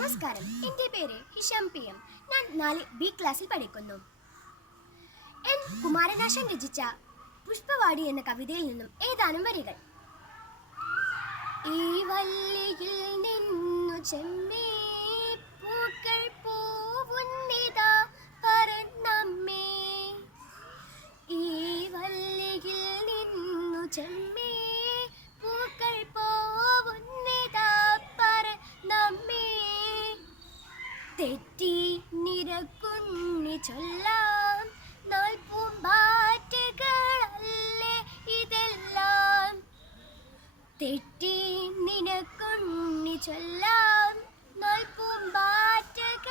നമസ്കാരം, എൻ്റെ പേര് ഹിഷാം PM. ഞാൻ 4B ക്ലാസ്സിൽ പഠിക്കുന്നു. എൻ കുമാരനാശൻ രചിച്ച പുഷ്പവാടി എന്ന കവിതയിൽ നിന്നും ഏതാനും വരികൾ. ഈ വല്ലിയിൽ നിന്നു ചെമ്മേ പൂക്കൾ പൂവുന്നിതാ പറന്നമ്മേ. ഈ വല്ലിയിൽ നിന്നു ചെമ്മേ പൂക്കൾ പൂവുന്നിതാ പറന്നമ്മേ. തെറ്റി നിരക്കുന്നി ചൊല്ലാം നാൾ പൂമ്പാറ്റകളല്ലേ ഇതെല്ലാം. തെറ്റി നിനക്കുണ്ണി ചൊല്ലാം നാൾ പൂമ്പാറ്റകളല്ലേ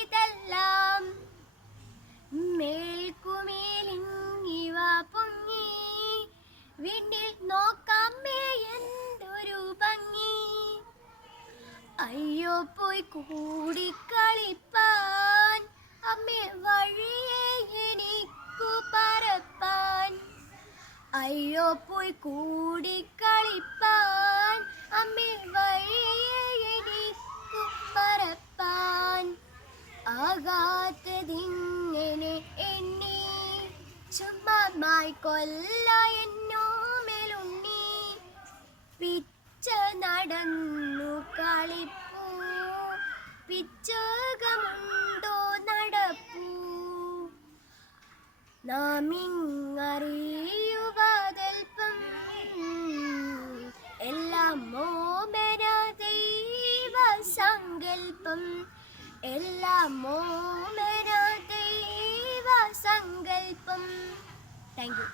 ഇതെല്ലാം. മേൽക്കുമേലിങ്ങിവ പൊങ്ങി വിണ്ണിൽ നോക്കാമേ എന്തൊരു ഭംഗി. അയ്യോ പോയി കൂടിക്കളിപ്പാൻ അമ്മേ വഴിയെ എനിക്കു പറപ്പാൻ. അയ്യോ പോയി കൂടിക്കളിപ്പാൻ അമ്മേ വഴിയെ എനിക്കു പറപ്പാൻ. ആകാത്തതിങ്ങനെ എണ്ണി ചുമ്മായി കൊല്ല എന്നോ മേലുണ്ണി. പിച്ച നടന്നു കളിപ്പൂ പിച്ചകമുണ്ടോ നടപ്പൂ. നാമിങ്ങറിയുവതൽപ്പം എല്ലാം മോമന ദൈവ സങ്കൽപ്പം. എല്ലാം മോമന ദൈവ സങ്കൽപ്പം. Thank you.